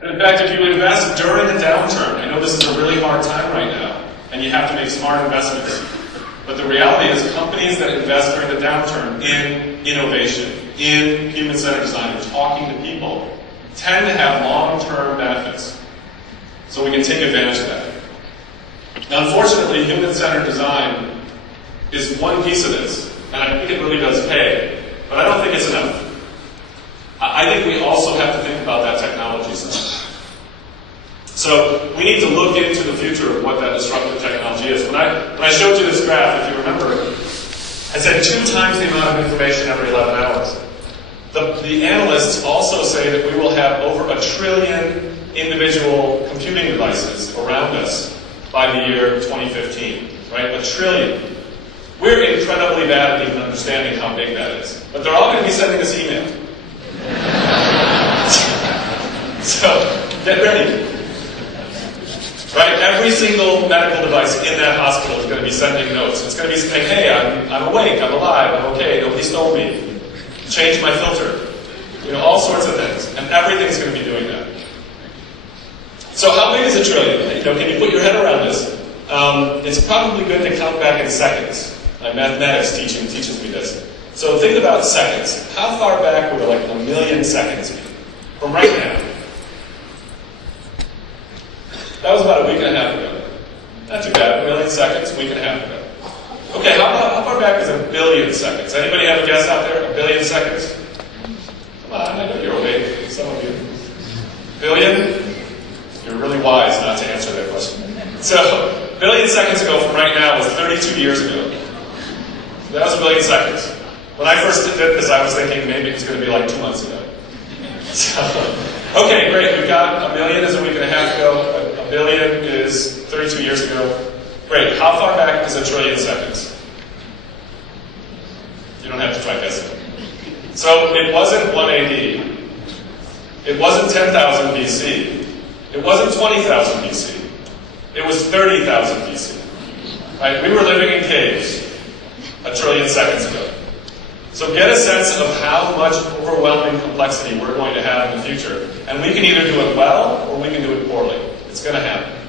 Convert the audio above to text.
And in fact, if you invest during a downturn, I know this is a really hard time right now, and you have to make smart investments. But the reality is companies that invest during the downturn in innovation, in human-centered design, and talking to people, tend to have long-term benefits. So we can take advantage of that. Now, unfortunately, human-centered design is one piece of this, and I think it really does pay, but I don't think it's enough. I think we also have to think about that technology side. So we need to look into the future of what that disruptive technology is. When I showed you this graph, if you remember, I said 2 times the amount of information every 11 hours. The analysts also say that we will have over 1 trillion individual computing devices around us by the year 2015, right? 1 trillion. We're incredibly bad at even understanding how big that is. But they're all going to be sending us email. So, get ready. Right? Every single medical device in that hospital is going to be sending notes. It's going to be saying, hey, I'm awake, I'm alive, I'm okay, nobody stole me. Change my filter. You know, all sorts of things. And everything's going to be doing that. So how big is 1 trillion? You know, can you put your head around this? It's probably good to count back in seconds. My mathematics teaches me this. So think about seconds. How far back would like 1 million seconds be? From right now. That was about a week and a half ago. Not too bad. 1 million seconds, a week and a half ago. Okay, how far back is 1 billion seconds? Anybody have a guess out there? 1 billion seconds? Come on, I know you're awake. Some of you. Billion? You're really wise not to answer that question. So, 1 billion seconds ago from right now was 32 years ago. So that was 1 billion seconds. When I first did this, I was thinking maybe it was going to be like 2 months ago. So, okay, great. We've got 1 million is a week and a half ago. 1 billion is 32 years ago. Great. How far back is 1 trillion seconds? You don't have to try guessing. So it wasn't 1 AD. It wasn't 10,000 BC. It wasn't 20,000 BC. It was 30,000 BC. Right? We were living in caves 1 trillion seconds ago. So get a sense of how much overwhelming complexity we're going to have in the future. And we can either do it well or we can do it poorly. It's going to happen.